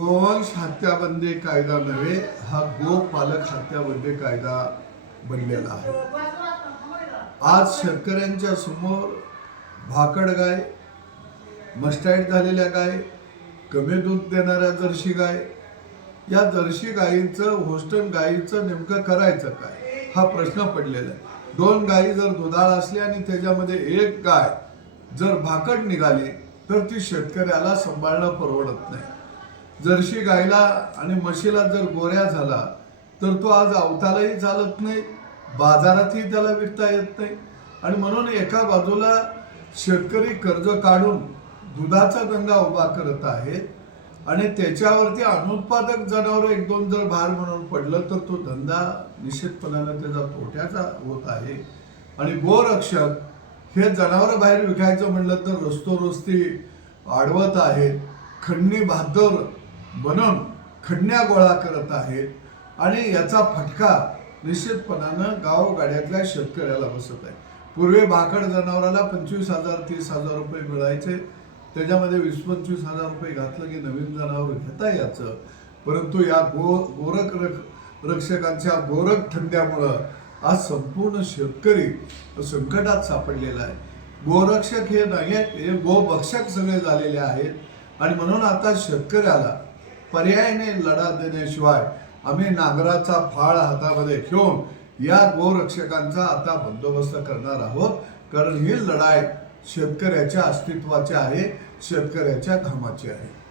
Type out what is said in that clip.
गोवंश हत्याबंदी कायदा नव्हे हा गोपालक हत्याबंदी कायदा बनलेला आहे आज शेतकऱ्यांच्या समोर भाकड गाय मस्टाईट झालेल्या गाय कमी दूध देणाऱ्या जर्शी गाय या जर्शी गायीचं होस्टन गायीचं नेमकं करायचं काय हा प्रश्न पडलेला आहे दोन गायी जर दुधाळ असली आणि त्याच्यामध्ये एक गाय जर भाकड निघाली तर ती शेतकऱ्याला सांभाळणं परवडत नाही जर्शी गायला आणि म्हशीला जर गोऱ्या झाला तर तो आज अवतालाही चालत नाही बाजारातही त्याला विकता येत नाही आणि म्हणून एका बाजूला शेतकरी कर्ज काढून दुधाचा गंगा उभा करत आहे आणि त्याच्यावरती अनुत्पादक जनावर एक दोन जर भार म्हणून पडलं तर तो धंदा निश्चितपणानं त्याचा तोट्याचा होत आहे आणि गोरक्षक हे जनावर बाहेर विकायचं म्हणलं तर रस्तोरस्ती अडवत आहेत खंडणी भादर बनवून खडण्या गोळा करत आहेत आणि याचा फटका निश्चितपणानं गावगाड्यातल्या शेतकऱ्याला बसत आहे पूर्वी भाकड जनावराला पंचवीस हजार तीस हजार रुपये मिळायचे त्याच्यामध्ये वीस पंचवीस हजार रुपये घातलं की नवीन जनावर घेता याचं परंतु या गो गोरख रख रक्षकांच्या गोरख थंड्यामुळं आज संपूर्ण शेतकरी संकटात सापडलेला आहे गोरक्षक हे नाही हे गोभक्षक सगळे झालेले आहेत आणि म्हणून आता शेतकऱ्याला पर्यायाने लढा देण्याशिवाय आम्ही नांगराचा फाळ हातामध्ये घेऊन या गोरक्षकांचा आता बंदोबस्त करणार आहोत कारण ही लढाई शेतकऱ्याच्या अस्तित्वाची आहे शेतकऱ्याच्या घामाची आहे